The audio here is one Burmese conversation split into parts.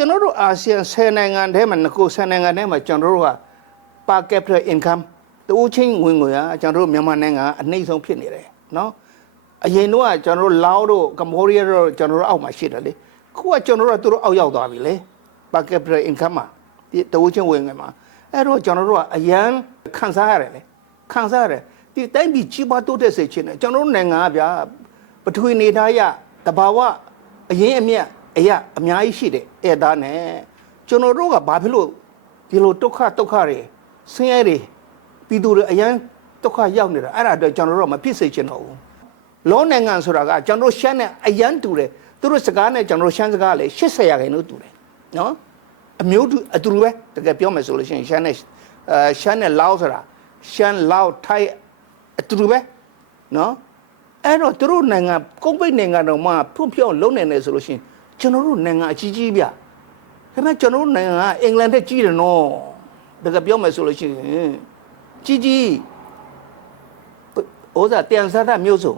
ကျွန်တော်တို့အာဆီယံ10နိုင်ငံထဲမှာငကို10နိုင်ငံထဲမှာကျွန်တော်တို့က per capita income တူချင်းဝင်ငွေကကျွန်တော်တို့မြန်မာနိုင်ငံကအနှိမ့်ဆုံးဖြစ်နေတယ်နော်အရင်တော့ကကျွန်တော်တို့လာအိုတို့ကမ္ဘောဒီးယားတို့ကျွန်တော်တို့အောက်မှာရှိတယ်လေခုကကျွန်တော်တို့ကသူတို့အောက်ရောက်သွားပြီလေ per capita income မှာဒီတူချင်းဝင်ငွေမှာအဲ့တော့ကျွန်တော်တို့ကအရန်ခံစားရတယ်လေခံစားရတယ်ဒီတိုင်းပြည်ကြီးပွားတိုးတက်စေချင်တယ်ကျွန်တော်တို့နိုင်ငံကဗျာပထဝီနေသားရတဘာဝအရင်အမြတ် အရာအများကြီးရှိတယ်အဲ့ဒါနဲ့ကျွန်တော်တို့ကဘာဖြစ်လို့ဒီလိုဒုက္ခဒုက္ခတွေဆင်းရဲတွေပြည်သူတွေအရန်ဒုက္ခရောက်နေတာအဲ့ဒါအတွက်ကျွန်တော်တို့ကမဖြစ်စေချင်တော့ဘူးလောနိုင်ငံဆိုတာကကျွန်တော်တို့ရှမ်းနဲ့အရန်တူတယ်သူတို့စကားနဲ့ကျွန်တော်တို့ရှမ်းစကားလည်း80ရာခိုင်နှုန်းတူတယ်နော်အမျိုးတူအတူတူပဲတကယ်ပြောမယ်ဆိုလို့ရှိရင်ရှမ်းနဲ့အဲရှမ်းနဲ့လောက်ဆိုတာရှမ်းလောက်ထိုက်အတူတူပဲနော်အဲ့တော့သူတို့နိုင်ငံကုန်းပိတ်နိုင်ငံတော်မှာဖွံ့ဖြိုးလုံးနေတယ်ဆိုလို့ရှိရင် ကျွန်တော်တို့နိုင်ငံအကြီးကြီးဗျဒါပေမဲ့ကျွန်တော်တို့နိုင်ငံကအင်္ဂလန်ထက်ကြီးတယ်နော်တကယ်ပြောမယ်ဆိုလို့ရှိရင်ကြီးကြီးဩဇာတန်ဆာတာမျိုးစုံ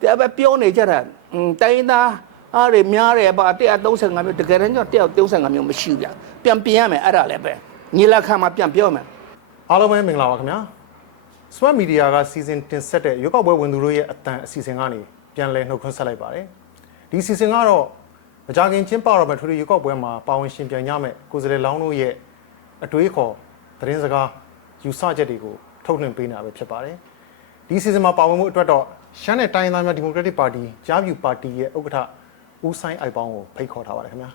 ဒါပဲပြောနေကြတာอืมတိုင်းသားအားတွေများတယ်ပါ135မျိုးတကယ်တမ်းကျတော့135မျိုးမရှိဘူးဗျပြန်ပြင်ရမယ်အဲ့ဒါလည်းပဲညီလာခံမှာပြန်ပြောမယ်အားလုံးပဲမင်္ဂလာပါခင်ဗျာ Smart Media ကစီစဉ်တင်ဆက်တဲ့ရွေးကောက်ပွဲဝင်သူတို့ရဲ့အတန်အစီအစဉ်ကနေပြန်လည်နှုတ်ခွန်းဆက်လိုက်ပါတယ်ဒီစီစဉ်ကတော့ မကြခင်ချင်းပတော့မဲ့ထွေထွေရွေးကောက်ပွဲမှာပါဝင်ရှင်ပြန်ရမယ့်ကိုယ်စားလှယ်လောင်းတို့ရဲ့အတွေးခေါ်သတင်းစကားယူဆချက်တွေကိုထုတ်လွှင့်ပေးနေတာပဲဖြစ်ပါတယ်ဒီစီစဉ်မှာပါဝင်မှုအတွက်တော့ရှမ်းနယ်တိုင်းရင်းသားများဒီမိုကရက်တစ်ပါတီကြားပြူပါတီရဲ့ဥက္ကဋ္ဌဦးဆိုင်အိုက်ပေါင်းကိုဖိတ်ခေါ်ထားပါတယ်ခင်ဗျာ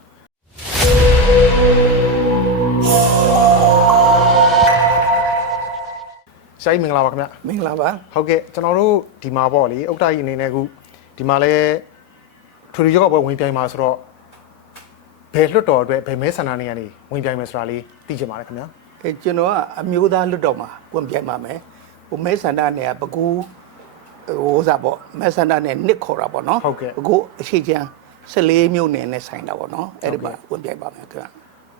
ရှိုင်းမင်္ဂလာပါခင်ဗျာမင်္ဂလာပါဟုတ်ကဲ့ကျွန်တော်တို့ဒီမှာပေါ့လေဥက္ကဋ္ဌကြီးအနေနဲ့အခုဒီမှာလဲ ထူထူရောက်ပွဲဝင်ပြိုင်မှာဆိုတော့ဘယ်လွတ်တော်အတွက်ဘယ်မဲဆန္ဒနေရနေဝင်ပြိုင်မယ်ဆိုတာလေးသိချင်ပါတယ်ခင်ဗျာအဲကျွန်တော်ကအမျိုးသားလွတ်တော်မှာဝင်ပြိုင်ပါမယ်ဟိုမဲဆန္ဒနယ်ကပကူဟိုစားပေါ့မဲဆန္ဒနယ်နစ်ခေါ်တာပေါ့နော်ပကူအရှိချမ်း14မြို့နယ်နဲ့ဆိုင်တာပေါ့နော်အဲ့ဒီမှာဝင်ပြိုင်ပါမယ်ခင်ဗျ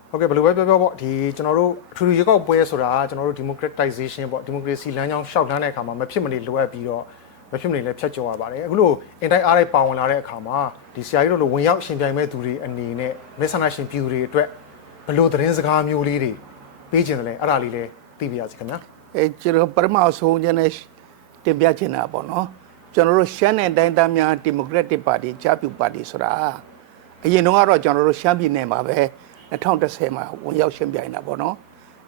ဟုတ်ကဲ့ဘယ်လိုပဲပြောပြောပေါ့ဒီကျွန်တော်တို့ထူထူရောက်ပွဲဆိုတာကျွန်တော်တို့ democratization ပေါ့ democracy လမ်းကြောင်းရှောက်လန်းတဲ့အခါမှာမဖြစ်မနေလိုအပ်ပြီးတော့ မဖြစ်မနေလည်းဖြတ်ကျော်ရပါတယ်အခုလိုအင်တိုင်းအားတွေပါဝင်လာတဲ့အခါမှာဒီဆရာကြီးတို့လိုဝင်ရောက်ရှင်ပြိုင်မဲ့သူတွေအနေနဲ့မဲဆန္ဒရှင်ပြည်သူတွေအတွက်ဘယ်လိုသတင်းစကားမျိုးလေးတွေပေးခြင်းတယ်လဲအဲ့ဒါလေးလည်းသိပြရစီခင်ဗျာအဲကျွန်တော်ပထမဆုံးကျနေတင်ပြချင်တာပေါ့နော်ကျွန်တော်တို့ရှမ်းနယ်တိုင်းသားများဒီမိုကရက်တစ်ပါတီကြားပြူပါတီဆိုတာအရင်တော့ကတော့ကျွန်တော်တို့ရှမ်းပြည်နယ်မှာပဲ2010မှာဝင်ရောက်ရှင်ပြိုင်တာပေါ့နော်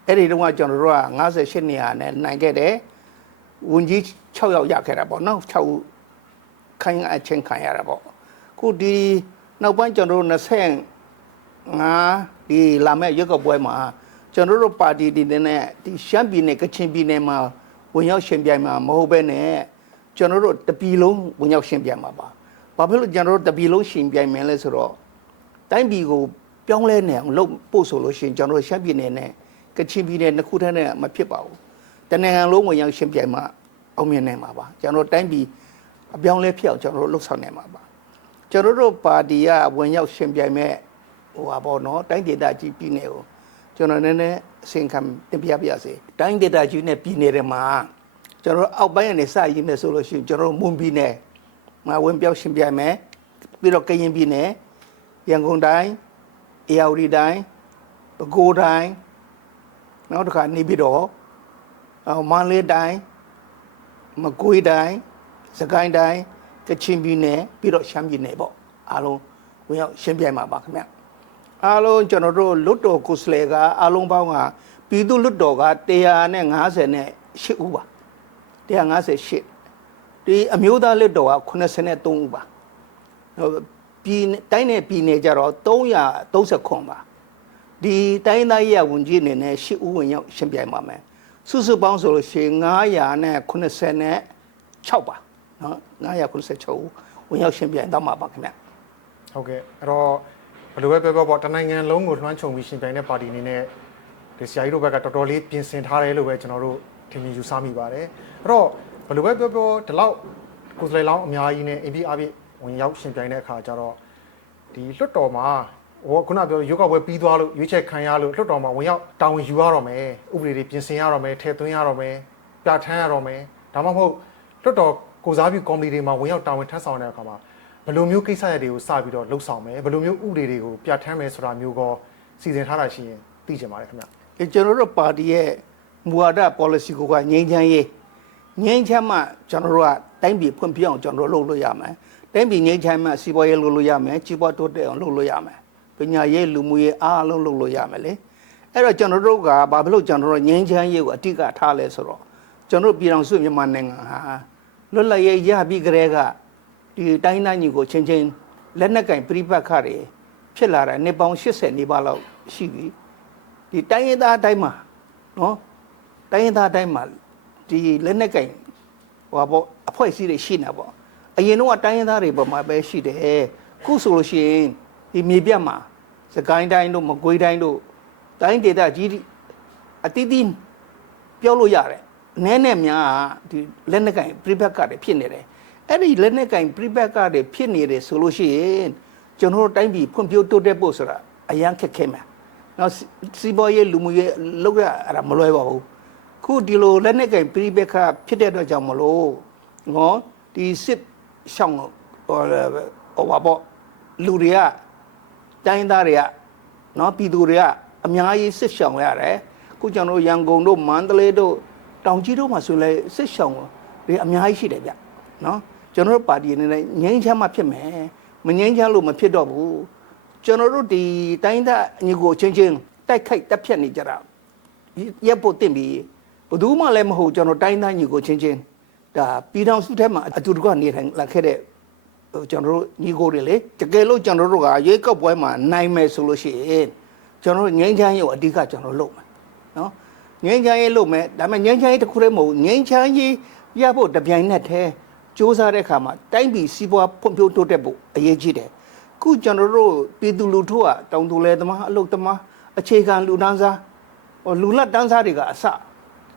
အဲ့ဒီတုန်းကကျွန်တော်တို့က58နေရာနဲ့နိုင်ခဲ့တယ် ဝန်ကြီး6ယောက်ရခဲ့တာပေါ့နော်6ဦးခိုင်းအချင်းခံရတာပေါ့ခုဒီနောက်ပိုင်းကျွန်တော်တို့20ငါဒီလာမဲ့ရွက်ကောက်ပွဲမှာကျွန်တော်တို့ပါတီဒီနဲ့ဒီရှမ်းပြည်နယ်ကချင်ပြည်နယ်မှာဝင်ရောက်ရှင်ပြိုင်မှာမဟုတ်ဘဲနဲ့ကျွန်တော်တို့တပြည်လုံးဝင်ရောက်ရှင်ပြိုင်မှာပါ။ဘာဖြစ်လို့ကျွန်တော်တို့တပြည်လုံးရှင်ပြိုင်မယ်လဲဆိုတော့တိုင်းပြည်ကိုပြောင်းလဲနေအောင်လုပ်ပို့ဆိုလို့ရှိရင်ကျွန်တော်တို့ရှမ်းပြည်နယ်နဲ့ကချင်ပြည်နယ်နှစ်ခုတည်းနဲ့မဖြစ်ပါဘူး။ တနိုင်ငံလုံးဝင်ရောက်ရှင်ပြိုင်မှာအောင်မြင်နိုင်မှာပါ။ကျွန်တော်တို့တိုင်းပြည်အပြောင်းလဲဖြစ်အောင်ကျွန်တော်တို့လှုပ်ဆောင်နိုင်မှာပါ။ကျွန်တော်တို့ပါတီကဝင်ရောက်ရှင်ပြိုင်မဲ့ဟိုပါပေါ့နော်တိုင်းဒေသကြီးပြည်နယ်ကိုကျွန်တော်နည်းနည်းအစင်ခံတင်ပြပြစေတိုင်းဒေသကြီးနဲ့ပြည်နယ်တွေမှာကျွန်တော်အောက်ပိုင်းကနေစရည်မယ်ဆိုလို့ရှိရင်ကျွန်တော်မွန်ပြည်နယ်မှာဝင်ပြောက်ရှင်ပြိုင်မယ်ပြီးတော့ကရင်ပြည်နယ်ရန်ကုန်တိုင်းအေရဝတီတိုင်းပဲခူးတိုင်းနောက်တစ်ခါနေပြည်တော်အော် မန္တလေးတိုင်းမကွေးတိုင်းစကိုင်းတိုင်းကချင်ပြည်နယ်ပြီးတော့ရှမ်းပြည်နယ်ပေါ့အားလုံးဝင်ရောက်ရှင်းပြိုင်မှာပါခင်ဗျအားလုံးကျွန်တော်တို့လွတ်တော်ကိုယ်စလေကအားလုံးပေါင်းကပြည်သူလွတ်တော်က150နဲ့8ဦးပါ158ဒီအမျိုးသားလွတ်တော်က83ဦးပါဟိုပြည်တိုင်းနယ်ပြည်နယ်ကြတော့339ပါဒီတိုင်းသားရေးဝန်ကြီးအနေနဲ့8ဦးဝင်ရောက်ရှင်းပြိုင်ပါမယ် စုစုပေါင်းဆိုလို့ရှိရင်980နဲ့6ပါနော်986ဦးဝင်ရောက်ရှင်းပြိုင်တော့မှာပါခင်ဗျဟုတ်ကဲ့အဲ့တော့ဘယ်လိုပဲပြောပြောပေါ့တနိုင်ငံလုံးကိုလွှမ်းခြုံပြီးရှင်ပြိုင်တဲ့ပါတီအနေနဲ့ဒီဆရာကြီးတို့ဘက်ကတော်တော်လေးပြင်ဆင်ထားတယ်လို့ပဲကျွန်တော်တို့ထင်မြင်ယူဆမိပါတယ်အဲ့တော့ဘယ်လိုပဲပြောပြောဒီလောက်ကိုယ်စားလှယ်လောင်းအများကြီးနဲ့အင်ပီအပြည့်ဝင်ရောက်ရှင်ပြိုင်တဲ့အခါကျတော့ဒီလွတ်တော်မှာ ဟောခုနပြောရုပ်ောက်ပွဲပြီးသွားလို့ရွေးချယ်ခံရလို့လွတ်တော်မှာဝင်ရောက်တာဝန်ယူရတော့မယ်ဥပဒေတွေပြင်ဆင်ရတော့မယ်ထည့်သွင်းရတော့မယ်ပြဋ္ဌာန်းရတော့မယ်ဒါမှမဟုတ်လွတ်တော်ကိုစားပြုကော်မတီတွေမှာဝင်ရောက်တာဝန်ထမ်းဆောင်တဲ့အခါမှာဘယ်လိုမျိုးကိစ္စရပ်တွေကိုစပြီးတော့လှုပ်ဆောင်မယ်ဘယ်လိုမျိုးဥပဒေတွေကိုပြဋ္ဌာန်းမယ်ဆိုတာမျိုးကောစီစဉ်ထားတာရှိရင်သိချင်ပါတယ်ခင်ဗျအဲကျွန်တော်တို့ပါတီရဲ့မူဝါဒ policy ကိုကငြိမ်းချမ်းရေးငြိမ်းချမ်းမှကျွန်တော်တို့ကတိုင်းပြည်ဖွံ့ဖြိုးအောင်ကျွန်တော်တို့လုပ်လို့ရမယ်တိုင်းပြည်ငြိမ်းချမ်းမှစီးပွားရေးလုပ်လို့ရမယ်ကြီးပွားတိုးတက်အောင်လုပ်လို့ရမယ်ပ ညာရေးလူမှုရေးအားလုံးလုပ်လို့ရမယ်လေအဲ့တော့ကျွန်တော်တို့ကဘာဖြစ်လို့ကျွန်တော်တို့ငြိမ်းချမ်းရေးကိုအတိအကထားလဲဆိုတော့ကျွန်တော်တို့ပြည်တော်စုမြန်မာနိုင်ငံဟာလွတ်လပ်ရေးရပြီးကြတဲ့ကဒီတိုင်းတိုင်းညီကိုချင်းချင်းလက်နက်ကင်ပြိပတ်ခတွေဖြစ်လာတာနှစ်ပေါင်း80နီးပါးလောက်ရှိပြီဒီတိုင်းရင်းသားအတိုင်းမှာနော်တိုင်းရင်းသားအတိုင်းမှာဒီလက်နက်ကင်ဟိုပါပေါ့အဖွဲ့အစည်းတွေရှိနေပါအရင်တော့တိုင်းရင်းသားတွေပေါ်မှာပဲရှိတယ်ခုဆိုလို့ရှိရင်ဒီမြေပြတ်မှာ စကိုင်းတိုင်းတို့မကွေးတိုင်းတို့တိုင်းဒေသကြီးတွေအတိအသီးပြောလို့ရတယ်အနည်းနဲ့များဒီလက်နက်ကင်ပြိပက္ခတွေဖြစ်နေတယ်အဲ့ဒီလက်နက်ကင်ပြိပက္ခတွေဖြစ်နေတယ်ဆိုလို့ရှိရင်ကျွန်တော်တို့တိုင်းပြည်ဖွံ့ဖြိုးတိုးတက်ဖို့ဆိုတာအရန်ခက်ခဲမှာနော်စီစီးပွားရေးလူမှုရေးလောက်ရအဲ့ဒါမလွယ်ပါဘူးခုဒီလိုလက်နဲ့ကင်ပြိပက္ခဖြစ်တဲ့အတွက်ကြောင့်မလို့နော်ဒီစစ်ရှောင်းဟိုဟိုပါပေါ့လူတွေက တိုင်းသားတွေကနော်ပြည်သူတွေကအများကြီးစစ်ရှောင်းရတယ်ခုကျွန်တော်တို့ရန်ကုန်တို့မန္တလေးတို့တောင်ကြီးတို့မှာဆိုလဲစစ်ရှောင်းတွေအများကြီးရှိတယ်ဗျနော်ကျွန်တော်တို့ပါတီအနေနဲ့ငြိမ်းချမ်းမှဖြစ်မယ်မငြိမ်းချမ်းလို့မဖြစ်တော့ဘူးကျွန်တော်တို့ဒီတိုင်းသားညီကိုချင်းချင်းတိုက်ခိုက်တက်ဖြတ်နေကြတာရက်ဖို့တင့်ပြီဘယ်သူမှလည်းမဟုတ်ကျွန်တော်တိုင်းသားညီကိုချင်းချင်းဒါပြည်တော်စုထဲမှာအတူတကွနေထိုင်လာခဲ့တဲ့ဟို ကျွန်တော်တို့ညီကိုတွေလေတကယ်လို့ကျွန်တော်တို့ကရွေးကောက်ပွဲမှာနိုင်မယ်ဆိုလို့ရှိရင်ကျွန်တော်တို့ငိမ့်ချမ်းရေးကိုအဓိကကျွန်တော်လုပ်မယ်နော်ငိမ့်ချမ်းရေးလုပ်မယ်ဒါပေမဲ့ငိမ့်ချမ်းရေးတစ်ခုတည်းမဟုတ်ငိမ့်ချမ်းရေးပြဖို့တပြိုင်နက်တည်းစ조사တဲ့အခါမှာတိုင်းပြည်စီးပွားဖွံ့ဖြိုးတိုးတက်ဖို့အရေးကြီးတယ်ခုကျွန်တော်တို့ပြည်သူလူထုကတောင်သူလဲသမားအလုပ်သမားအခြေခံလူတန်းစားဟိုလူလက်တန်းစားတွေကအစ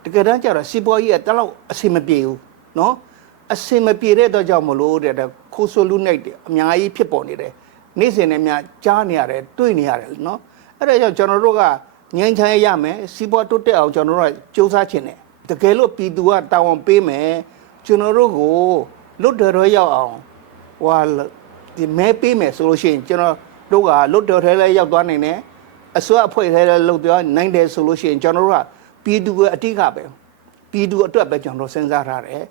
တကယ်တမ်းကျတော့စီးပွားရေးကတလောက်အဆင်မပြေဘူးနော်အဆင်မပြေတဲ့အတွက်ကြောင့်မလို့တဲ့ ခိုးဆိုးလူနိုင်တယ်အများကြီးဖြစ်ပေါ်နေတယ်နေ့စဉ်နဲ့များကြားနေရတယ်တွေ့နေရတယ်နော်အဲ့ဒါကြောင့်ကျွန်တော်တို့ကငြိမ်းချမ်းရမယ်စီးပွားတိုးတက်အောင်ကျွန်တော်တို့ကစူးစမ်းခြင်းနဲ့တကယ်လို့ပြည်သူကတာဝန်ပေးမယ်ကျွန်တော်တို့ကိုလွတ်တော်တော်ရောက်အောင်ဟိုဒီမဲပေးမယ်ဆိုလို့ရှိရင်ကျွန်တော်တို့ကလွတ်တော်ထဲလဲရောက်သွားနိုင်တယ်အစွတ်အဖွဲ့ထဲလဲလွတ်သွားနိုင်တယ်ဆိုလို့ရှိရင်ကျွန်တော်တို့ကပြည်သူကအတိတ်ကပဲပြည်သူအတွက်ပဲကျွန်တော်စဉ်းစားထားတယ်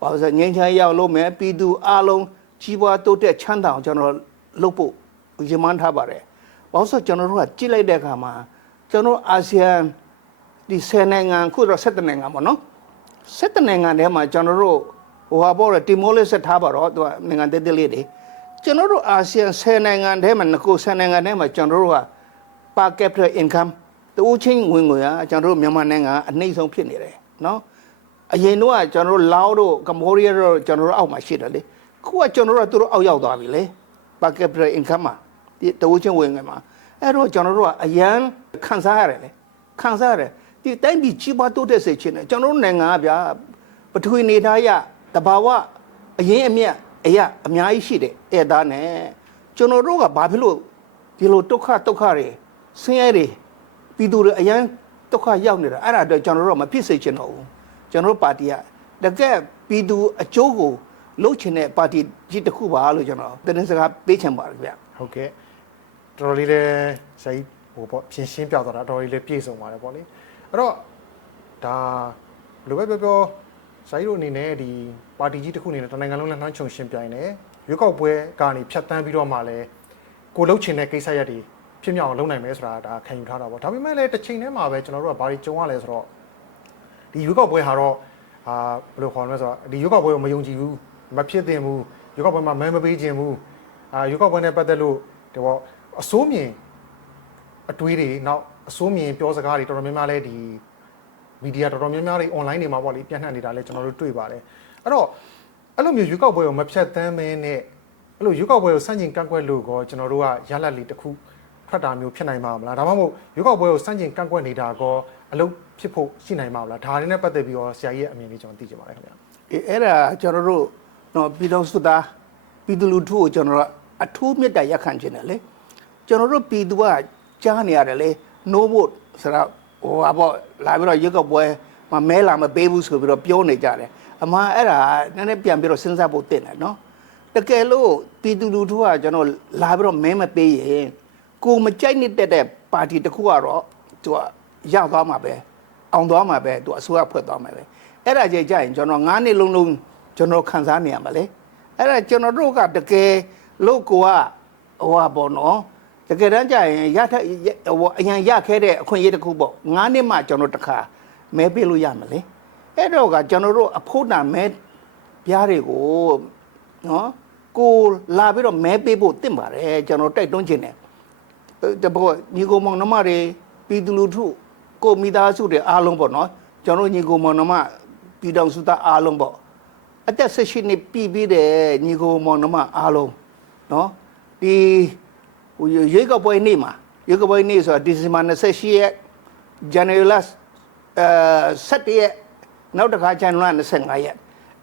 ဘာလို့ဆိုငြိမ်းချမ်းရောက်လို့မယ်ပြည်သူအလုံး ကြီးပွားတိုးတက်ချမ်းသာအောင်ကျွန်တော်လုပ်ဖို့ရည်မှန်းထားပါတယ်။ဘာလို့ဆိုကျွန်တော်တို့ကကြည့်လိုက်တဲ့အခါမှာကျွန်တော်အာဆီယံဒီဆယ်နိုင်ငံခုတော့၁၇နိုင်ငံပေါ့နော်။၁၇နိုင်ငံထဲမှာကျွန်တော်တို့ဟိုဟာပေါ့လေတီမိုလေးဆက်ထားပါတော့သူကနိုင်ငံတည်တည်လေးတွေကျွန်တော်တို့အာဆီယံဆယ်နိုင်ငံထဲမှာငကိုဆယ်နိုင်ငံထဲမှာကျွန်တော်တို့က per capita income တူချင်းဝင်ငွေကကျွန်တော်တို့မြန်မာနိုင်ငံအနှိမ့်ဆုံးဖြစ်နေတယ်နော်။အရင်တော့ကျွန်တော်တို့လောင်းတို့ကမ္ဘောဒီးယားတို့ကျွန်တော်တို့အောက်မှာရှိတယ်လေ။ ခုကကျွန်တော်တို့ကသူတို့အောက်ရောက်သွားပြီလေ per capita income မှာဒီတူချင်းဝင်ငွေမှာအဲ့တော့ကျွန်တော်တို့ကအရန်ခံစားရတယ်လေခံစားရတယ်ဒီတိုင်းပြည်ကြီးပွားတိုးတက်စေချင်တယ်ကျွန်တော်တို့နိုင်ငံကဗျာပထဝီနေသားရတဘာဝအရင်အမြတ်အရာအများကြီးရှိတယ်အဲ့ဒါနဲ့ကျွန်တော်တို့ကဘာဖြစ်လို့ဒီလိုဒုက္ခဒုက္ခတွေဆင်းရဲတွေပြည်သူတွေအရန်ဒုက္ခရောက်နေတာအဲ့ဒါအတွက်ကျွန်တော်တို့ကမဖြစ်စေချင်တော့ဘူးကျွန်တော်တို့ပါတီကတကယ်ပြည်သူအကျိုးကို လှုပ်ချင်တဲ့ပါတီကြီးတစ်ခုပါလို့ကျွန်တော်တင်းစကားပေးချင်ပါတယ်ဗျဟုတ်ကဲ့တော်တော်လေးလည်းဇာတ်ဟိုပေါ့ဖြင်းရှင်းပြသွားတာတော်တော်လေးလည်းပြည့်စုံပါတယ်ပေါ့လေအဲ့တော့ဒါဘယ်လိုပဲပြောပြောဇာတ်တို့အနေနဲ့ဒီပါတီကြီးတစ်ခုအနေနဲ့တနိုင်ငံလုံးနဲ့နှမ်းခြုံရှင်ပြိုင်တယ်ရွေးကောက်ပွဲကနေဖြတ်တန်းပြီးတော့မှလည်းကိုလှုပ်ချင်တဲ့ကိစ္စရပ်တွေဖြစ်မြောက်အောင်လုပ်နိုင်မယ်ဆိုတာဒါခံယူထားတာပေါ့ဒါပေမဲ့လည်းတစ်ချိန်တည်းမှာပဲကျွန်တော်တို့ကဘာတွေကြုံရလဲဆိုတော့ဒီရွေးကောက်ပွဲဟာတော့အာဘယ်လိုခေါ်မလဲဆိုတော့ဒီရွေးကောက်ပွဲကိုမယုံကြည်ဘူး မဖြစ်သင့်ဘူးရွေးကောက်ပွဲမှာမဲမပေးခြင်းဘူးအာရွေးကောက်ပွဲနဲ့ပတ်သက်လို့ဒီပေါ့အစိုးမြင်အတွေးတွေနောက်အစိုးမြင်ပြောစကားတွေတော်တော်များများလဲဒီမီဒီယာတော်တော်များများတွေ online တွေမှာပေါ့လေပြန့်နှံ့နေတာလဲကျွန်တော်တို့တွေ့ပါတယ်အဲ့တော့အဲ့လိုမျိုးရွေးကောက်ပွဲကိုမဖြတ်သန်းမင်းနဲ့အဲ့လိုရွေးကောက်ပွဲကိုစန့်ကျင်ကန့်ကွက်လို့ကောကျွန်တော်တို့ကရလတ်လေးတစ်ခုထွက်တာမျိုးဖြစ်နိုင်မှာမလားဒါမှမဟုတ်ရွေးကောက်ပွဲကိုစန့်ကျင်ကန့်ကွက်နေတာကောအလုပ်ဖြစ်ဖို့ရှိနိုင်မှာမလားဒါတွေနဲ့ပတ်သက်ပြီးတော့ဆရာကြီးရဲ့အမြင်လေးကျွန်တော်သိချင်ပါတယ်ခင်ဗျာအေးအဲ့ဒါကျွန်တော်တို့ တော့ပြည်တော်စုသားပြည်သူလူထုကိုကျွန်တော်တို့အထူးမြတ်တာရက်ခံခြင်းတယ်လေကျွန်တော်တို့ပြည်သူကကြားနေရတယ်လေ no vote ဆိုတော့ဟိုအပေါ့လာပြီးတော့ရွက်ကောက်ပွဲမမဲလာမပေးဘူးဆိုပြီးတော့ပြောနေကြတယ်အမှန်အဲ့ဒါနည်းနည်းပြန်ပြီးတော့စဉ်းစားဖို့တင်တယ်နော်တကယ်လို့ပြည်သူလူထုကကျွန်တော်လာပြီးတော့မဲမပေးရင်ကိုမကြိုက်နေတဲ့တဲ့ပါတီတစ်ခုကတော့သူကရသွားမှာပဲအောင်သွားမှာပဲသူအစိုးရဖွဲ့သွားမှာပဲအဲ့ဒါကြကြရင်ကျွန်တော်9နှစ်လုံးလုံး ကျွန်တော်ခံစားနေရမှာလေအဲ့ဒါကျွန်တော်တို့ကတကယ်လို့ကိုကဟိုဟာပေါ့နော်တကယ်တမ်းကျရင်ရထဟိုအရင်ရခဲ့တဲ့အခွင့်အရေးတစ်ခုပေါ့9နှစ်မှကျွန်တော်တစ်ခါမဲပေးလို့ရမှာလေအဲ့တော့ကကျွန်တော်တို့အဖို့နာမဲပြားတွေကိုနော်ကိုလာပြီးတော့မဲပေးဖို့တင့်ပါတယ်ကျွန်တော်တိုက်တွန်းခြင်းတယ်တဘောညီကိုမောင်နှမတွေပြည်သူလူထုကိုမိသားစုတွေအားလုံးပေါ့နော်ကျွန်တော်တို့ညီကိုမောင်နှမပြည်တော်စုသားအားလုံးပေါ့ အသက်၁၈နှစ်ပြည့်ပြီးတဲ့ညီကိုမောင်နှမအားလုံးနော်ဒီဟိုရွေးကောက်ပွဲနေ့မှာရွေးကောက်ပွဲနေ့ဆိုတာဒီဇင်ဘာ28ရက် January last အဲ7ရက်နောက်တစ်ခါ January 25ရက်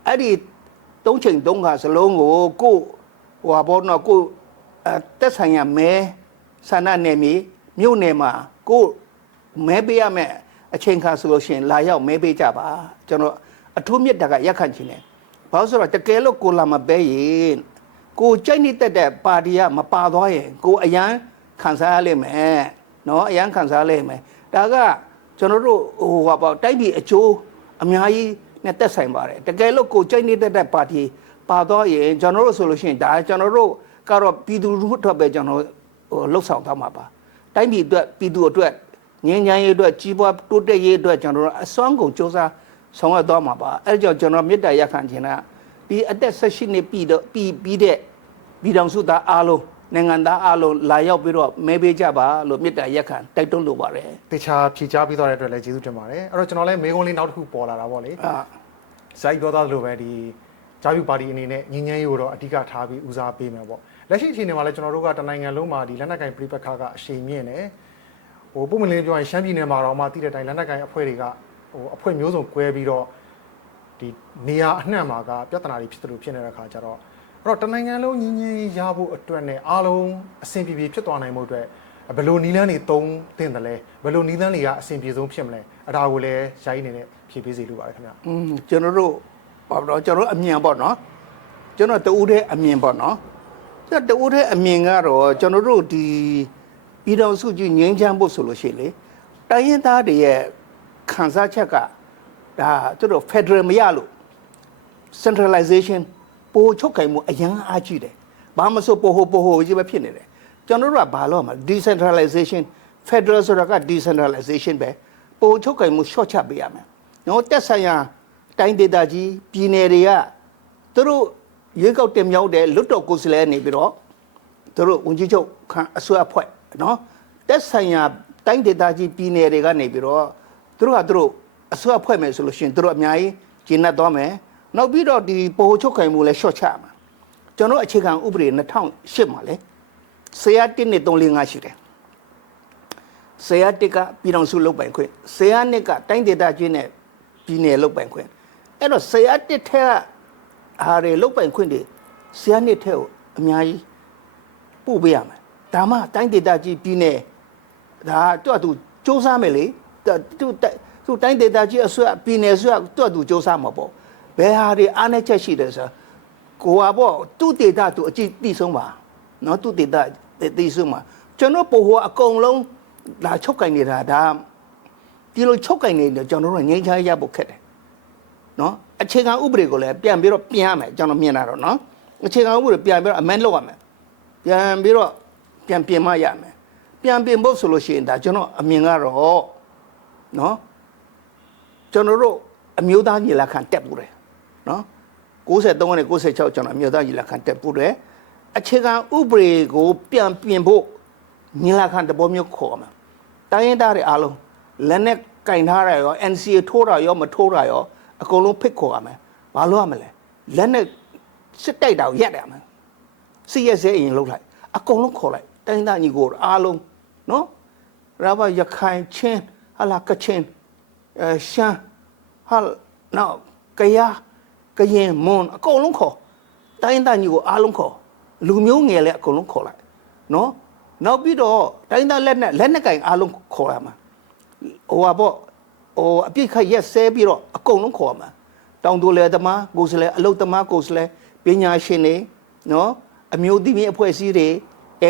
အဲ့ဒီသုံးချိန်သုံးခါစလုံးကိုကိုဟိုဟာဘောနော်ကိုအဲတက်ဆိုင်ရမဲဆန္ဒနယ်မြေမြို့နယ်မှာကိုမဲပေးရမယ်အချိန်ခါဆိုလို့ရှိရင်လာရောက်မဲပေးကြပါကျွန်တော်အထူးမြတ်တာကရက်ခန့်ခြင်းတယ် ဘာလို့ဆိုတော့တကယ်လို့ကိုလာမပဲရင်ကိုကြိုက်နေတဲ့တဲ့ပါတီကမပါသွားရင်ကိုအရန်ခံစားရလိမ့်မယ်နော်အရန်ခံစားရလိမ့်မယ်ဒါကကျွန်တော်တို့ဟိုဟာပေါ့တိုက်ပြည်အချိုးအများကြီးနဲ့တက်ဆိုင်ပါတယ်တကယ်လို့ကိုကြိုက်နေတဲ့တဲ့ပါတီပါသွားရင်ကျွန်တော်တို့ဆိုလို့ရှိရင်ဒါကျွန်တော်တို့ကတော့ပြည်သူလူထုအတွက်ပဲကျွန်တော်ဟိုလှုပ်ဆောင်သွားမှာပါတိုင်းပြည်အတွက်ပြည်သူအတွက်ငြိမ်းချမ်းရေးအတွက်ကြီးပွားတိုးတက်ရေးအတွက်ကျွန်တော်တို့အစွမ်းကုန်စ조사 ဆောင်ရွက်သွားမှာပါအဲဒါကြောင့်ကျွန်တော်မေတ္တာရက်ခံခြင်းကဒီအသက်16နှစ်ပြည်တော့ပြည်ပြီးတဲ့ပြည်တော်စုသားအားလုံးနိုင်ငံသားအားလုံးလာရောက်ပြီးတော့မဲပေးကြပါလို့မေတ္တာရက်ခံတိုက်တွန်းလိုပါတယ်တေချာဖြေချပြီးသွားတဲ့အတွက်လည်းကျေးဇူးတင်ပါတယ်အဲ့တော့ကျွန်တော်လည်းမေးခွန်းလေးနောက်တစ်ခုပေါ်လာတာပေါ့လေအာဇိုက်ပြောသားသလိုပဲဒီဂျာယူပါတီအနေနဲ့ငင်းငင်းရေးကိုတော့အဓိကထားပြီးဦးစားပေးမယ်ပေါ့လက်ရှိအခြေအနေမှာလည်းကျွန်တော်တို့ကတနိုင်ငံလုံးမှာဒီလက်နက်ကင်ပြိပက္ခကအရှိန်မြင့်နေဟိုပုံမလင်းပြောရင်ရှမ်းပြည်နယ်မှာတော့မှတိတဲ့အတိုင်းလက်နက်ကင်အဖွဲ့တွေက ဟိုအဖွဲ့မျိုးစုံကွဲပြီးတော့ဒီနေရာအနှံ့မှာကပြဿနာတွေဖြစ်တယ်လို့ဖြစ်နေတဲ့အခါကျတော့အဲ့တော့တနိုင်ငံလုံးငင်းငင်းရေးရဖို့အတွက်နဲ့အားလုံးအဆင်ပြေပြေဖြစ်သွားနိုင်မှုအတွက်ဘယ်လိုနီလန်းတွေသုံးသင့်တယ်လဲဘယ်လိုနီလန်းတွေကအဆင်ပြေဆုံးဖြစ်မလဲအဲ့ဒါကိုလည်းရိုင်းနေနဲ့ဖြည့်ပေးစီလိုပါတယ်ခင်ဗျอืมကျွန်တော်တို့ဘာလို့ကျွန်တော်တို့အမြင်ပေါ့နော်ကျွန်တော်တူတဲ့အမြင်ပေါ့နော်ကျွန်တော်တူတဲ့အမြင်ကတော့ကျွန်တော်တို့ဒီပြည်တော်စုကြီးငြိမ်းချမ်းဖို့ဆိုလို့ရှိရင်လေတိုင်းရင်းသားတွေရဲ့ ခံစားချက်ကဒါသူတို့ Federal မရလို့ centralization ပိုချုပ်ကင်မှုအရန်အားကြီးတယ်ဘာမဆိုပိုဟိုပိုဟိုကြီးပဲဖြစ်နေတယ်ကျွန်တော်တို့ကဘာလို့မှာ decentralization federal ဆိုတာက decentralization ပဲပိုချုပ်ကင်မှု short ချပေးရမယ်နော်တက်ဆိုင်ရာတိုင်းဒေသကြီးပြည်နယ်တွေကသူတို့ရွေးကောက်တင်မြောက်တဲ့လွတ်တော်ကိုယ်စားလှယ်နေပြီးတော့သူတို့ဝန်ကြီးချုပ်ခံအစိုးရအဖွဲ့နော်တက်ဆိုင်ရာတိုင်းဒေသကြီးပြည်နယ်တွေကနေပြီးတော့ သူတို့ကသူတို့အစိုးရဖွဲ့မယ်ဆိုလို့ရှိရင်သူတို့အများကြီးကျင့်တတ်သွားမယ်နောက်ပြီးတော့ဒီပိုချုပ်ကင်မှုလည်း short ချမှာကျွန်တော်အခြေခံဥပဒေ2008မှာလေဆရာ1နှစ်345ရှိတယ်ဆရာတစ်ကပြည်တော်စုလုတ်ပိုင်ခွင့်ဆရာနှစ်ကတိုင်းဒေသကြီးနဲ့ပြည်နယ်လုတ်ပိုင်ခွင့်အဲ့တော့ဆရာတစ်ထက်ကဟာတွေလုတ်ပိုင်ခွင့်တွေဆရာနှစ်ထက်ကိုအများကြီးပို့ပေးရမယ်ဒါမှတိုင်းဒေသကြီးပြည်နယ်ဒါတော့သူစ조사မယ်လေ သူသူတိုင်းဒေသကြီးအစိုးရပြည်နယ်ဆိုသူ့သူစ조사မှာပေါ့ဘယ်ဟာတွေအားနည်းချက်ရှိတယ်ဆိုကိုဟာပေါ့သူ့ဒေသသူအကြည့်တိဆုံးပါနော်သူ့ဒေသတိဆုံးပါကျွန်တော်ပိုဟိုအကုန်လုံးလာချုပ်ကင်နေတာဒါဒီလိုချုပ်ကင်နေတော့ကျွန်တော်တို့ငြိမ်းချမ်းရဖို့ခက်တယ်နော်အခြေခံဥပဒေကိုလည်းပြန်ပြီးတော့ပြင်ရမယ်ကျွန်တော်မြင်တာတော့နော်အခြေခံဥပဒေပြန်ပြီးတော့ amend လုပ်ရမယ်ပြန်ပြီးတော့ပြန်ပြင်မှရမယ်ပြန်ပြင်ဖို့ဆိုလို့ရှိရင်ဒါကျွန်တော်အမြင်ကတော့ နော်ကျွန်တော်တို့အမျိုးသားညီလာခံတက်ပူတယ်နော်93နဲ့96ကျွန်တော်အမျိုးသားညီလာခံတက်ပူတယ်အခြေခံဥပဒေကို ပြန်ပြင်ဖို့ညီလာခံတဘောမျိုးခေါ်မှာတိုင်းရင်းသားတွေအားလုံးလက်နဲ့ကင်ထားရရော NCA ထိုးတာရောမထိုးတာရောအကုန်လုံးဖိတ်ခေါ်ရမယ်ဘာလို့ရမလဲလက်နဲ့စစ်တိုက်တာကိုရက်ရမယ်စီရက်စဲအရင်လုပ်လိုက်အကုန်လုံးခေါ်လိုက်တိုင်းရင်းသားညီကိုအားလုံးနော်ရပါရခိုင်ချင်း ဟာလာကချင်းအဲရှမ်းဟာနောက်ကယားကရင်မွန်အကုန်လုံးခေါ်တိုင်းရင်းသားညီကိုအားလုံးခေါ်လူမျိုးငယ်လည်းအကုန်လုံးခေါ်လိုက်နော်နောက်ပြီးတော့တိုင်းသားလက်နဲ့လက်နဲ့ကင်အားလုံးခေါ်ရမှာဟိုပါပေါ့ဟိုအပြစ်ခတ်ရက်ဆဲပြီးတော့အကုန်လုံးခေါ်ရမှာတောင်တူလေသမားကိုယ်စလဲအလုတ်သမားကိုယ်စလဲပညာရှင်တွေနော်အမျိုးသမီးအဖွဲ့အစည်းတွေ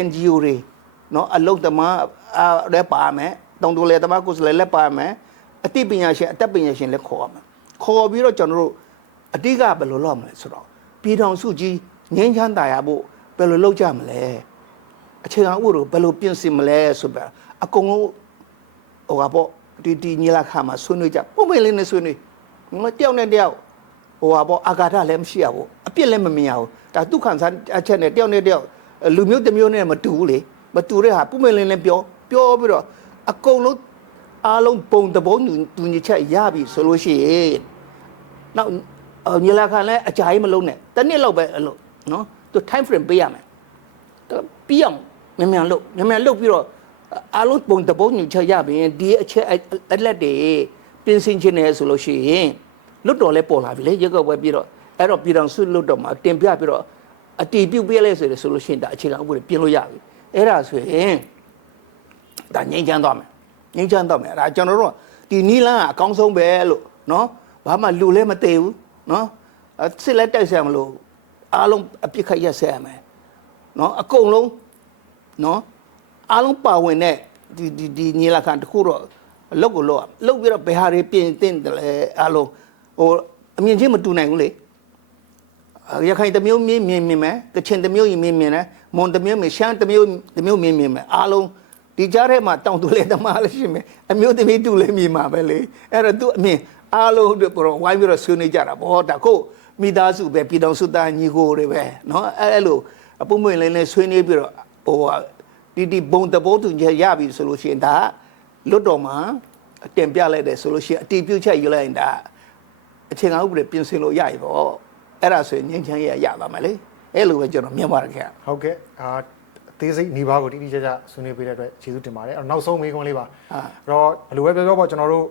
NGO တွေနော်အလုတ်သမားအာလည်းပါမယ် တောင်တူလေတမကုစလေလည်းပါမယ်အသိပညာရှင်အတတ်ပညာရှင်လည်းခေါ်ရမယ်ခေါ်ပြီးတော့ကျွန်တော်တို့အတိကဘယ်လိုလုပ်မလဲဆိုတော့ပြည်ထောင်စုကြီးငြိမ်းချမ်းသာရဖို့ဘယ်လိုလုပ်ကြမလဲအခြေခံဥပဒေကိုဘယ်လိုပြင်ဆင်မလဲဆိုပြီးအကုန်လုံးဟိုကပေါ့ဒီဒီညီလာခံမှာဆွေးနွေးကြပုံမှန်လေးနဲ့ဆွေးနွေးငါတယောက်နဲ့တယောက်ဟိုကပေါ့အာဃာတလည်းမရှိရဘူးအပြစ်လည်းမမြင်ရဘူးဒါဒုက္ခဆန်းအချက်နဲ့တယောက်နဲ့တယောက်လူမျိုးတစ်မျိုးနဲ့မတူဘူးလေမတူတဲ့ဟာပုံမှန်လေးနဲ့ပြောပြောပြီးတော့ အကုန်လုံးအားလုံးပုံတပုံတူတူညီချက်ရပြီဆိုလို့ရှိရင်နောက်အော်ညီလာခံလည်းအကြာကြီးမလုံးနဲ့တစ်နှစ်လောက်ပဲအလုပ်နော်သူ time frame ပေးရမယ်သူပြီးအောင်မြန်မြန်လုပ်မြန်မြန်လုပ်ပြီးတော့အားလုံးပုံတပုံညချက်ရပြီဒီအချက်အလက်တွေပြင်ဆင်ခြင်းနဲ့ဆိုလို့ရှိရင်လွတ်တော်လဲပေါ်လာပြီလေရက်ကွက်ပွဲပြီးတော့အဲ့တော့ပြည်တော်စုလွတ်တော်မှာတင်ပြပြီးတော့အတီးပြုတ်ပြလဲဆိုရဆိုလို့ရှိရင်ဒါအခြေခံဥပဒေပြင်လို့ရပြီအဲ့ဒါဆိုရင် ဒါငြိမ်းချမ်းသွားမယ်ငြိမ်းချမ်းသွားမယ်ဒါကျွန်တော်တို့ကဒီနီလန်းကအကောင်းဆုံးပဲလို့နော်ဘာမှလူလည်းမသေးဘူးနော်အစစ်လက်တိုက်ဆရာမလို့အားလုံးအပြစ်ခတ်ရက်ဆက်ရမယ်နော်အကုန်လုံးနော်အားလုံးပါဝင်တဲ့ဒီဒီဒီညီလာခံတစ်ခုတော့လုတ်ကိုလုတ်ရလုတ်ပြီးတော့ဘယ်ဟာတွေပြင်တင်တယ်လဲအားလုံးဟိုအမြင်ချင်းမတူနိုင်ဘူးလေရခိုင်တစ်မျိုးမြင်မြင်မြင်မယ်ကချင်တစ်မျိုးမြင်မြင်တယ်မွန်တစ်မျိုးမြင်ရှမ်းတစ်မျိုးတစ်မျိုးမြင်မြင်မယ်အားလုံး ဒီကြားထဲမှာတောင်တူလေသမားလည်းရှိမယ်အမျိုးသမီးတူလည်းမြင်မှာပဲလေအဲ့တော့သူအမြင်အားလုံးတို့ပေါ်ဝိုင်းပြီးတော့ဆွေးနွေးကြတာဘောတခုမိသားစုပဲပြည်တော်စုသားညီကိုတွေပဲเนาะအဲ့အဲ့လိုအပုံမွင့်လေးလေးဆွေးနွေးပြီးတော့ဟိုဒီဒီဘုံတဘောတူချက်ရပြီဆိုလို့ရှိရင်ဒါလွတ်တော်မှာတင်ပြလိုက်တယ်ဆိုလို့ရှိရင်အတီးပြုတ်ချက်ယူလိုက်ရင်ဒါ အချိန်ကဥပဒေပြင်ဆင်လို့ရပြီပေါ့အဲ့ဒါဆိုရင်ငင်းချမ်းရရပါမယ်လေအဲ့လိုပဲကျွန်တော်မြင်ပါတယ်ခင်ဗျ ဟုတ်ကဲ့အာအ သေးစိတ်နေပါကိုတိတိကျကျဆွေးနွေးပေးတဲ့အတွက်ကျေးဇူးတင်ပါတယ်အဲ့တော့နောက်ဆုံးမေးခွန်းလေးပါဟာအဲ့တော့ဘယ်လိုပဲပြောပြောပေါ့ကျွန်တော်တို့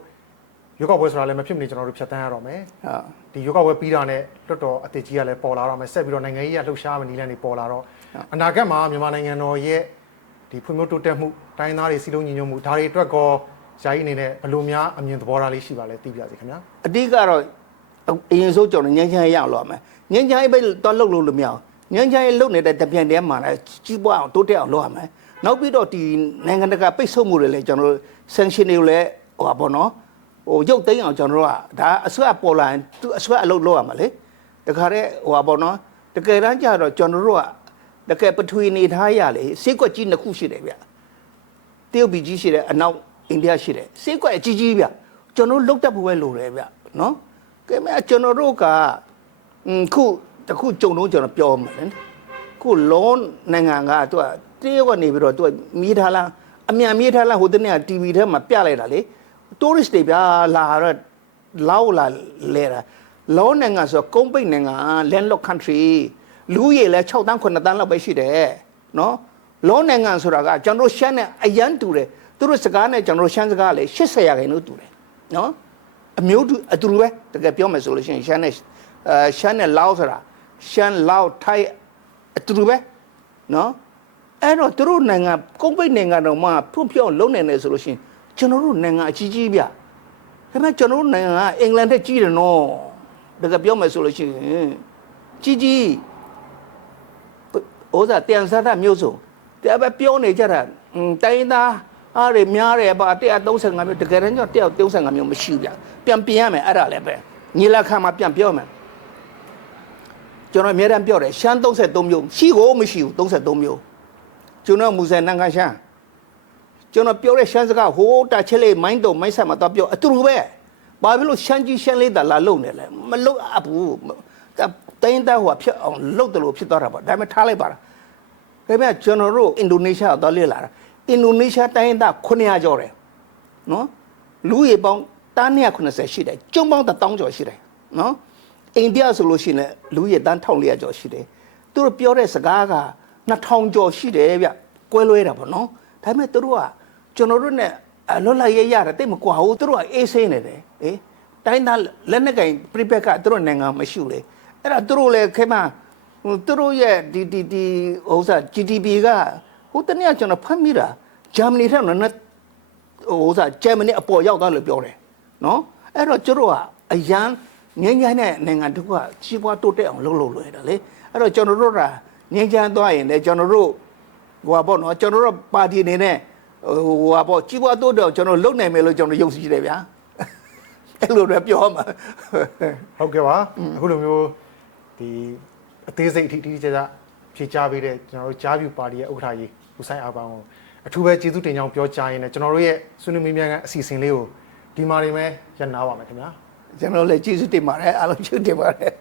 ရွေးကောက်ပွဲဆိုတာလည်းမဖြစ်မနေကျွန်တော်တို့ဖြတ်တန်းရတော့မယ်ဟာဒီရွေးကောက်ပွဲပြီးတာနဲ့လွတ်တော်အတစ်ကြီးကလည်းပေါ်လာတော့မယ်ဆက်ပြီးတော့နိုင်ငံရေးကလှုပ်ရှားမယ့်နည်းလမ်းတွေပေါ်လာတော့အနာဂတ်မှာမြန်မာနိုင်ငံတော်ရဲ့ဒီဖွံ့ဖြိုးတိုးတက်မှုတိုင်းသားတွေစီလုံးညီညွတ်မှုဒါတွေအတွက်ကောယာယီအနေနဲ့ဘယ်လိုများအမြင်သဘောထားလေးရှိပါလဲသိပြပါစေခင်ဗျာအတိကတော့အရင်ဆုံးကျွန်တော်ငင်းချမ်းရရအောင်လုပ်ရမယ်ငင်းချမ်းရေးပဲတော့လုပ်လို့လို့မရအောင် ငင်းချမ်းရေးလုပ်နေတဲ့တပြန်တည်းမှာလည်းကြီးပွားအောင်တိုးတက်အောင်လုပ်ရမယ်နောက်ပြီးတော့ဒီနိုင်ငံတကာပိတ်ဆို့မှုတွေလည်းကျွန်တော်တို့ sanction တွေလည်းဟိုပါဘောနော်ဟိုရုပ်သိမ်းအောင်ကျွန်တော်တို့ကဒါအဆွဲပေါ်လာရင်သူအဆွဲအလုပ်လုပ်ရမှာလေတခါတည်းဟိုပါဘောနော်တကယ်တမ်းကျတော့ကျွန်တော်တို့ကတကယ်ပထဝီနေထားရလေစိတ်ကွက်ကြီးနှစ်ခုရှိတယ်ဗျတရုတ်ပြည်ကြီးရှိတယ်အနောက်အိန္ဒိယရှိတယ်စိတ်ကွက်အကြီးကြီးဗျကျွန်တော်တို့လုတ်တက်ဖို့ပဲလိုတယ်ဗျနော်ကဲမဲ့ကျွန်တော်တို့ကอืมခု တခုကြုံတော့ကျွန်တော်ပြောမှာလေခုလောနိုင်ငံကသူကတရုတ်ကနေပြီးတော့သူကမီးထားလားအမြန်မီးထားလားဟိုတနေ့က TV ထဲမှာပြလိုက်တာလေ tourist တွေဗျာလာတော့လောက်လာလဲတာလောနိုင်ငံဆိုတော့ကုန်းပိတ်နိုင်ငံ landlocked country လူကြီးလဲ6တန်း9တန်းလောက်ပဲရှိတယ်နော်လောနိုင်ငံဆိုတာကကျွန်တော်တို့ရှမ်းနဲ့အရန်တူတယ်သူတို့စကားနဲ့ကျွန်တော်တို့ရှမ်းစကားလည်း80ရာခိုင်နှုန်းတူတယ်နော်အမျိုးတူအတူတူပဲတကယ်ပြောမယ်ဆိုလို့ရှိရင်ရှမ်းနဲ့အဲရှမ်းနဲ့လောက်ဆိုတာ ရှမ်းလောက်ထိုင်းအတူတူပဲနော်အဲ့တော့သူတို့နိုင်ငံကုန်းပိတ်နိုင်ငံတော်မှာဖွံ့ဖြိုးအောင်လုပ်နေတယ်ဆိုလို့ရှိရင်ကျွန်တော်တို့နိုင်ငံအကြီးကြီးဗျဒါပေမဲ့ကျွန်တော်တို့နိုင်ငံကအင်္ဂလန်တက်ကြီးတယ်နော်တကယ်ပြောမယ်ဆိုလို့ရှိရင်ကြီးကြီးဥစ္စာတန်ဆာတာမျိုးစုံတရားပဲပြောနေကြတာอืมတိုင်းသားအားတွေများတယ်ပါ135မျိုးတကယ်တမ်းကျတော့135မျိုးမရှိဘူးဗျပြန်ပြင်ရမယ်အဲ့ဒါလည်းပဲညီလာခံမှာပြန်ပြောမယ် ကျွန်တော်အများတမ်းပြောတယ်ရှမ်း33မျိုးရှိကိုမရှိဘူး33မျိုးကျွန်တော်မူဆယ်နန်ခါရှမ်းကျွန်တော်ပြောတဲ့ရှမ်းစကားဟိုးတာချက်လေးမိုင်းတုံမိုင်းဆက်မှာတော့ပြောအတူတူပဲဘာဖြစ်လို့ရှမ်းကြီးရှမ်းလေးတာလာလုံနေလဲမလုံအပ်ဘူးဒါတိုင်းသားဟိုကဖြစ်အောင်လုံတယ်လို့ဖြစ်သွားတာပေါ့ဒါပေမဲ့ထားလိုက်ပါလားဒါပေမဲ့ကျွန်တော်တို့အင်ဒိုနီးရှားကိုသွားလေ့လာတာအင်ဒိုနီးရှားတိုင်းသား900ကျော်တယ်နော်လူရေပေါင်းတန်း190ရှိတယ်ကျုံပေါင်း1000ကျော်ရှိတယ်နော် အိန္ဒိယဆိုလို့ရှိရင်လည်းလူရေတန်း1400ကျော်ရှိတယ်သူတို့ပြောတဲ့စကားက2000ကျော်ရှိတယ်ဗျကွဲလွဲတာပေါ့နော်ဒါပေမဲ့သူတို့ကကျွန်တော်တို့ ਨੇ အလွတ်လိုက်ရရတာတိတ်မကွာဘူးသူတို့ကအေးဆေးနေတယ်အေးတိုင်းသားလက်နဲ့ကင်ပြိပက်ကသူတို့နိုင်ငံမရှိဘူးလေအဲ့ဒါသူတို့လည်းခဲမဟိုသူတို့ရဲ့ဒီဒီဒီဥစ္စာ GDP ကဟိုတနေ့ကကျွန်တော်ဖတ်မိတာဂျာမနီထက်တော့နဲ့ဟိုဥစ္စာဂျာမနီအပေါ်ရောက်သွားလို့ပြောတယ်နော်အဲ့တော့ကျတို့ကအရန် ငင်းငင်းတဲ့နိုင်ငံတစ်ခုကကြီးပွားတိုးတက်အောင်လုပ်လို့လွယ်တယ်လေအဲ့တော့ကျွန်တော်တို့ကငင်းချမ်းသွားရင်လည်းကျွန်တော်တို့ဟိုပါပေါ့နော်ကျွန်တော်တို့ပါတီအနေနဲ့ဟိုဟာပေါ့ကြီးပွားတိုးတော့ကျွန်တော်လုံနိုင်မယ်လို့ကျွန်တော်ယုံကြည်တယ်ဗျာအဲ့လိုတော့ပြောမှာဟုတ်ကဲ့ပါအခုလိုမျိုးဒီအသေးစိတ်အထိတိတိကျကျဖြေကြားပေးတဲ့ကျွန်တော်တို့ကြားပြူပါတီရဲ့ဥက္ကဋ္ဌကြီးဦးဆိုင်အားပန်းကိုအထူးပဲကျေးဇူးတင်ကြောင်းပြောကြားရင်းနဲ့ကျွန်တော်တို့ရဲ့ဆွေးနွေးမေးမြန်းခန်းအစီအစဉ်လေးကိုဒီမှာနေမဲ့ရန်နာပါမယ်ခင်ဗျာ ကျွန်တော်လည်းကျေးဇူးတင်ပါတယ်အားလုံးကျေးဇူးတင်ပါတယ်